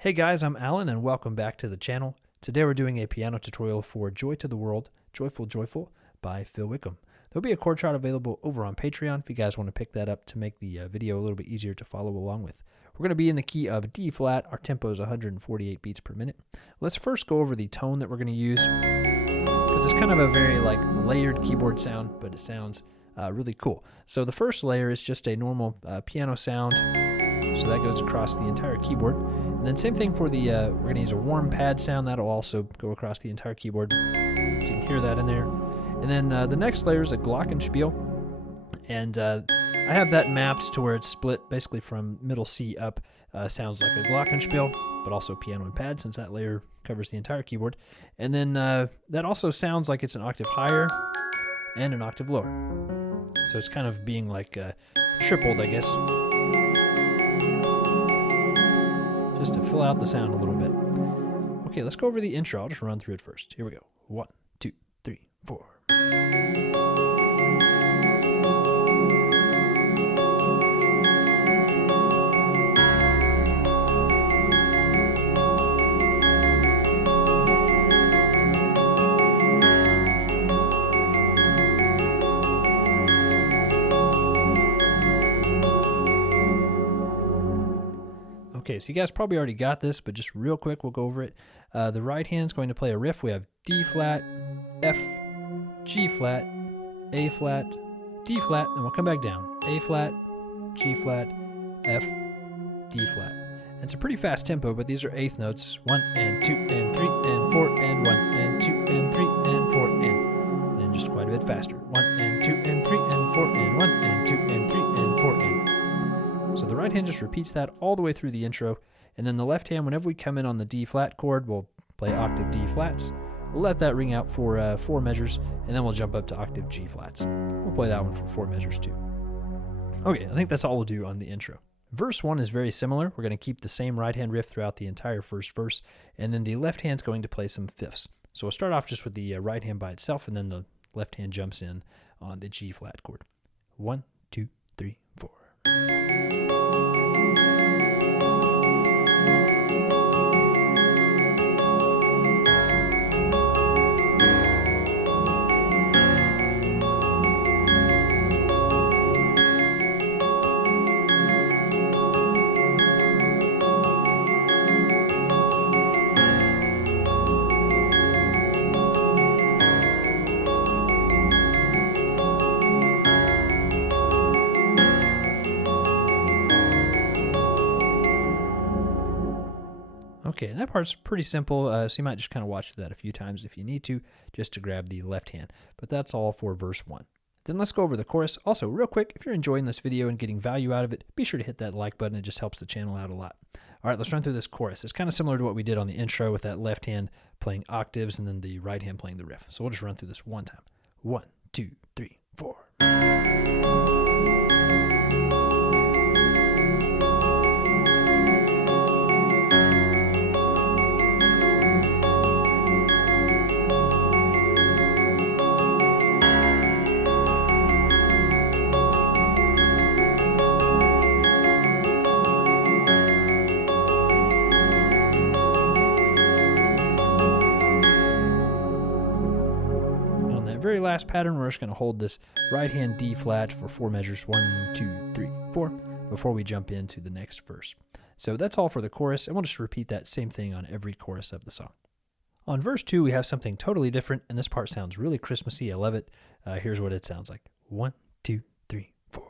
Hey guys, I'm Alan and welcome back to the channel. Today we're doing a piano tutorial for Joy to the World, Joyful Joyful by Phil Wickham. There'll be a chord chart available over on Patreon if you guys want to pick that up to make the video a little bit easier to follow along with. We're going to be in the key of D flat. Our tempo is 148 beats per minute. Let's first go over the tone that we're going to use because it's kind of a very layered keyboard sound, but it sounds really cool. So the first layer is just a normal piano sound. So that goes across the entire keyboard. And then same thing for the, we're going to use a warm pad sound. That'll also go across the entire keyboard. So you can hear that in there. And then the next layer is a glockenspiel. And I have that mapped to where it's split basically from middle C up. Sounds like a glockenspiel, but also piano and pad since that layer covers the entire keyboard. And then that also sounds like it's an octave higher and an octave lower. So it's kind of being like tripled, I guess. Just to fill out the sound a little bit. Okay, let's go over the intro. I'll just run through it first. Here we go. 1, 2, 3, 4. Okay, so you guys probably already got this, but just real quick, we'll go over it. The right hand's going to play a riff. We have D flat, F, G flat, A flat, D flat, and we'll come back down. A flat, G flat, F, D flat. And it's a pretty fast tempo, but these are eighth notes. 1 and 2 and 3 and 4 and 1 and 2 and 3 and 4 and then just quite a bit faster. 1 and 2 and 3 and 4 and 1 and 2 and 3 and 4 and. So the right hand just repeats that all the way through the intro, and then the left hand, whenever we come in on the D flat chord, we'll play octave D flats. We'll let that ring out for 4 measures, and then we'll jump up to octave G flats. We'll play that one for 4 measures too. Okay, I think that's all we'll do on the intro. Verse 1 is very similar. We're going to keep the same right hand riff throughout the entire first verse, and then the left hand's going to play some fifths. So we'll start off just with the right hand by itself, and then the left hand jumps in on the G flat chord. 1, 2, 3, 4. Okay, and that part's pretty simple, so you might just kind of watch that a few times if you need to, just to grab the left hand. But that's all for verse 1. Then let's go over the chorus. Also, real quick, if you're enjoying this video and getting value out of it, be sure to hit that like button. It just helps the channel out a lot. All right, let's run through this chorus. It's kind of similar to what we did on the intro with that left hand playing octaves and then the right hand playing the riff. So we'll just run through this one time. 1, 2, 3, 4. Very last pattern, we're just going to hold this right hand D flat for 4 measures, 1, 2, 3, 4, before we jump into the next verse. So that's all for the chorus, and we'll just repeat that same thing on every chorus of the song. On verse 2, we have something totally different, and this part sounds really Christmassy. I love it. Here's what it sounds like. 1, 2, 3, 4.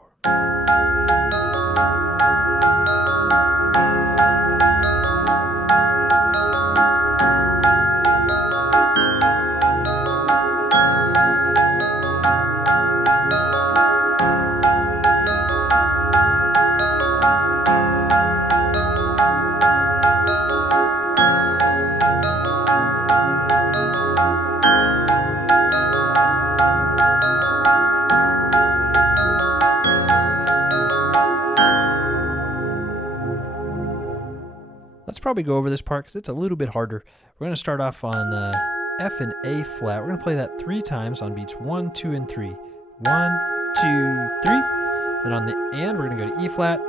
Let's probably go over this part because it's a little bit harder. We're going to start off on F and A flat. We're going to play that 3 times on beats 1, 2, and 3. 1, 2, 3. Then on the and, we're going to go to E flat,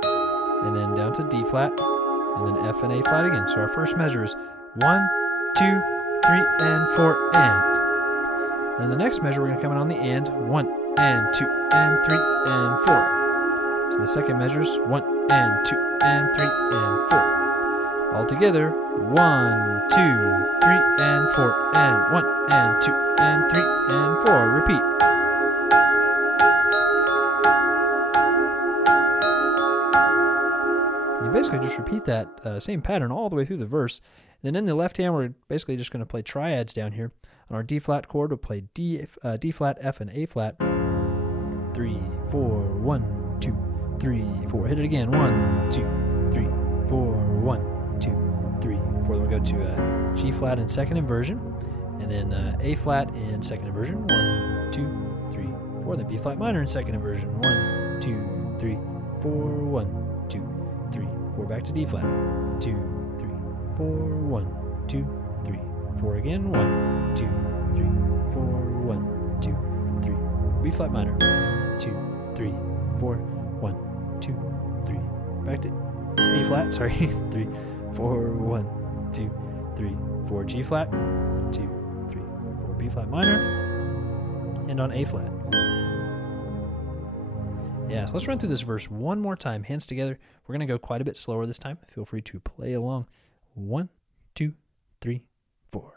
and then down to D flat, and then F and A flat again. So our first measure is 1, 2, 3, and 4, and. Then the next measure, we're going to come in on the and, 1, and 2, and 3, and 4. So the second measure is 1, and 2, and 3, and 4. All together, 1, 2, 3, and 4, and 1, and 2, and 3, and 4. Repeat. And you basically just repeat that same pattern all the way through the verse. And then in the left hand, we're basically just going to play triads down here. On our D flat chord, we'll play D flat, F, and A flat. 3, 4, 1, 2, 3, 4. Hit it again. 1, 2, 3, 4, 1, 2, 3, 4. Then we go to G flat in second inversion, and then A flat in second inversion. 1, 2, 3, 4. Then B flat minor in second inversion. 1, 2, 3, 4, 1, 2, 3, 4. Back to D flat. 2, 3, 4, 1, 2, 3, 4 again. 1, 2, 3, 4, 1, 2, 3. B flat minor. 2, 3, 4, 1, 2, 3. Back to A flat. Sorry. 3, 4, 1, 2, 3, 4. G flat. 2, 3, 4. B flat minor. And on A flat. Yeah, so let's run through this verse one more time, hands together. We're going to go quite a bit slower this time. Feel free to play along. 1, 2, 3, 4.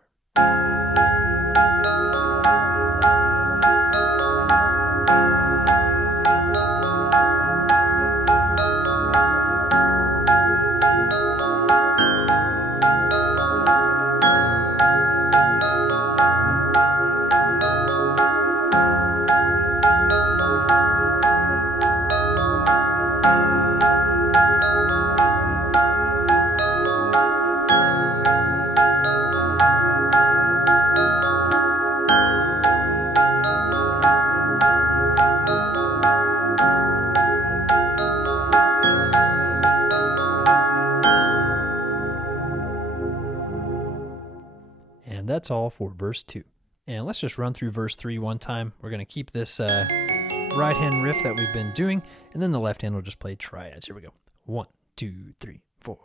And that's all for verse 2. And let's just run through verse 3 one time. We're going to keep this right hand riff that we've been doing, and then the left hand will just play triads. Here we go. 1, 2, 3, 4.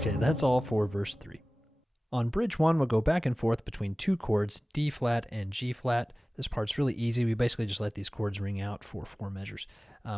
Okay, that's all for verse 3. On bridge 1, we'll go back and forth between two chords, D flat and G flat. This part's really easy. We basically just let these chords ring out for 4 measures.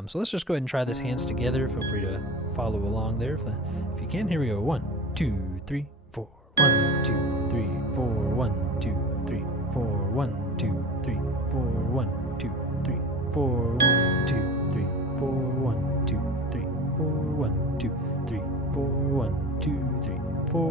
So let's just go ahead and try this hands together. Feel free to follow along there if you can. Here we go. 1, 2, 3, 4. 1, 2, 3, 4. 1, 2, 3, 4. 1, 2, 3, 4. 1, 2, 3, 4. 1, 2, 3, 4. 1, 2, 3, 4. 1, 2, 3, 4. 1, 2, 3, 4. 1, 2, 3, 4.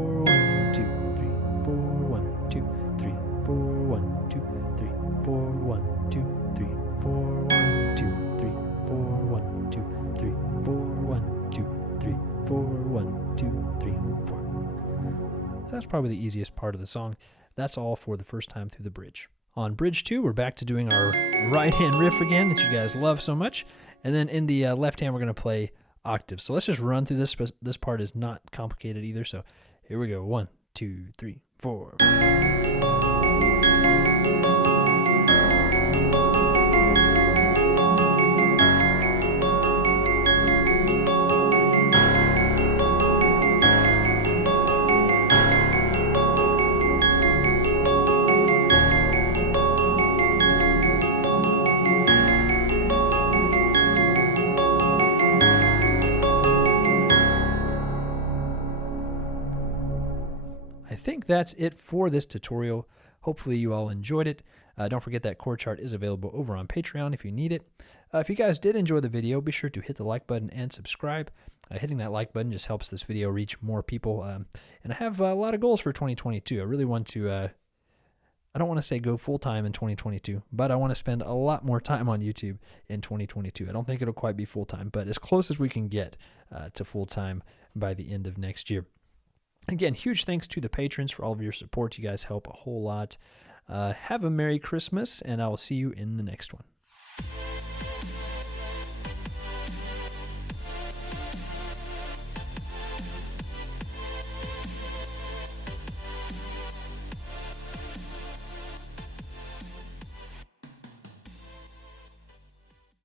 1, 2, 3, 4. 1, 2, 3, 4. 1, 2, 3, 4. 1, 2, 3, 4. 1, 2, 3, 4. 1, 2, 3, 4. 1, 2, 3, 4. So that's probably the easiest part of the song. That's all for the first time through the bridge. On bridge 2, we're back to doing our right hand riff again that you guys love so much. And then in the left hand, we're going to play octaves. So let's just run through this. This part is not complicated either. So here we go. 1, 2, 3, 4. I think that's it for this tutorial. Hopefully you all enjoyed it. Don't forget that chord chart is available over on Patreon if you need it. If you guys did enjoy the video, be sure to hit the like button and subscribe. Hitting that like button just helps this video reach more people. And I have a lot of goals for 2022. I really want to I don't want to say go full-time in 2022, but I want to spend a lot more time on YouTube in 2022. I don't think it'll quite be full-time, but as close as we can get to full-time by the end of next year. Again, huge thanks to the patrons for all of your support. You guys help a whole lot. Have a Merry Christmas, and I will see you in the next one.